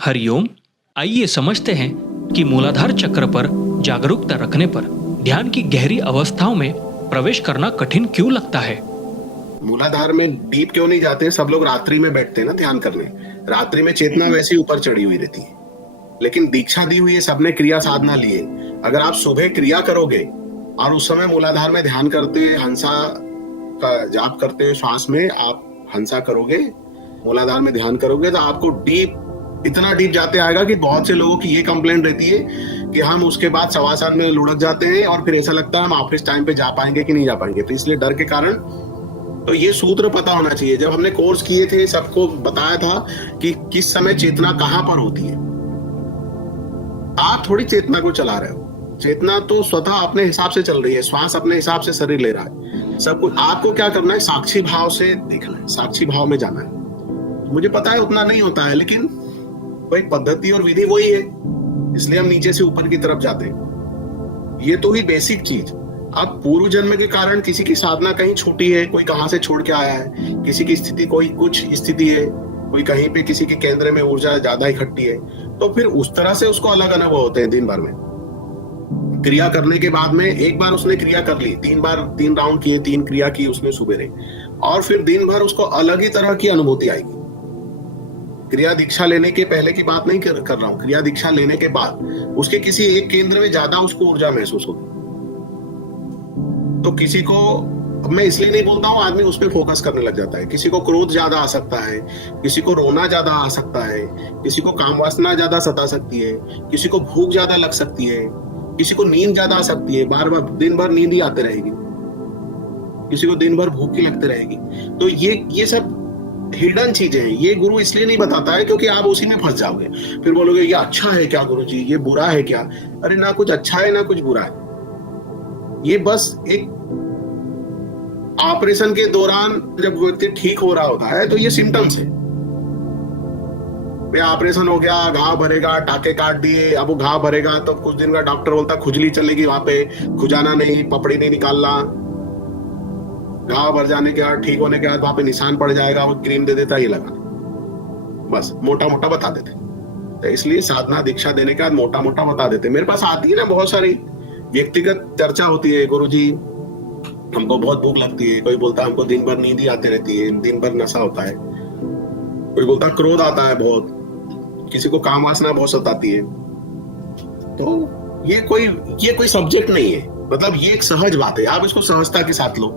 हरिओम। आइए समझते हैं कि मूलाधार चक्र पर जागरूकता रखने पर ध्यान की गहरी अवस्थाओं में प्रवेश करना कठिन क्यों लगता है। मूलाधार में डीप क्यों नहीं जाते? सब लोग रात्रि में बैठते हैं ना ध्यान करने। रात्रि में चेतना वैसे ही ऊपर चढ़ी हुई रहती है, लेकिन दीक्षा दी हुई है, सबने क्रिया साधना ली है। अगर आप सुबह क्रिया करोगे और उस समय मूलाधार में ध्यान करते, हंसा का जाप करते, श्वास में आप हंसा करोगे, मूलाधार में ध्यान करोगे, तो आपको डीप, इतना डीप जाते आएगा कि बहुत से लोगों की ये कंप्लेंट रहती है कि हम उसके बाद शवासन में लुढ़क जाते हैं और फिर ऐसा लगता है हम ऑफिस टाइम पे जा पाएंगे कि नहीं जा पाएंगे। तो इसलिए डर के कारण, तो ये सूत्र पता होना चाहिए। जब हमने कोर्स किए थे, सबको बताया था कि किस समय चेतना कहां पर होती है। आप थोड़ी चेतना को चला रहे हो, चेतना तो स्वतः अपने हिसाब से चल रही है, श्वास अपने हिसाब से शरीर ले रहा है, सब कुछ। आपको क्या करना है? साक्षी भाव से देखना है, साक्षी भाव में जाना है। मुझे पता है उतना नहीं होता है, लेकिन वो एक पद्धति और विधि वही है, इसलिए हम नीचे से ऊपर की तरफ जाते हैं। ये तो ही बेसिक चीज। अब पूर्व जन्म के कारण किसी की साधना कहीं छूटी है, कोई कहां से छोड़ के आया है, किसी की स्थिति कोई कुछ स्थिति है, कोई कहीं पे किसी के केंद्र में ऊर्जा ज्यादा इकट्ठी है, तो फिर उस तरह से उसको अलग अनुभव होते हैं दिन भर में। क्रिया करने के बाद में एक बार उसने क्रिया कर ली, 3 राउंड किए, 3 क्रिया की उसने सुबेरे, और फिर दिन भर उसको अलग ही तरह की अनुभूति आएगी। क्रिया दीक्षा लेने के पहले की बात नहीं कर रहा हूं, क्रिया दीक्षा लेने के बाद उसके किसी एक केंद्र में ज्यादा उसको ऊर्जा महसूस होगी। तो किसी को, मैं इसलिए नहीं बोलता हूं, आदमी उस पर फोकस करने लग जाता है। किसी को क्रोध ज्यादा आ सकता है, किसी को रोना ज्यादा आ सकता है, किसी को काम वासना ज्यादा सता सकती है, किसी को भूख ज्यादा लग सकती है, किसी को नींद ज्यादा आ सकती है, बार बार दिन भर नींद ही आते रहेगी, किसी को दिन भर भूख ही लगते रहेगी। तो ये सब हिडन चीजें हैं। ये गुरु इसलिए नहीं बताता है क्योंकि आप उसी में फंस जाओगे। फिर बोलोगे ये अच्छा है क्या गुरु जी, ये बुरा है क्या? अरे ना कुछ अच्छा है ना कुछ बुरा है। ये बस एक ऑपरेशन के दौरान जब व्यक्ति ठीक हो रहा होता है तो ये सिम्टम्स है। ऑपरेशन हो गया, घाव भरेगा, टाके काट दिए, अब वो घाव भरेगा तो कुछ दिन का डॉक्टर बोलता खुजली चलेगी, वहां पे खुजाना नहीं, पपड़ी नहीं निकालना। घाव भर जाने के बाद, ठीक होने के बाद वहां पे निशान पड़ जाएगा, वो क्रीम दे देता, ये लगा, बस मोटा मोटा बता देते। तो इसलिए साधना दीक्षा देने के बाद मोटा मोटा बता देते। मेरे पास आती है ना बहुत सारी व्यक्तिगत चर्चा होती है, गुरु जी हमको बहुत भूख लगती है, कोई बोलता है हमको दिन भर नींद ही आती रहती है, दिन भर नशा होता है, कोई बोलता क्रोध आता है बहुत, किसी को काम वासना बहुत सताती है। तो ये कोई सब्जेक्ट नहीं है, मतलब ये एक सहज बात है, आप इसको सहजता के साथ लो।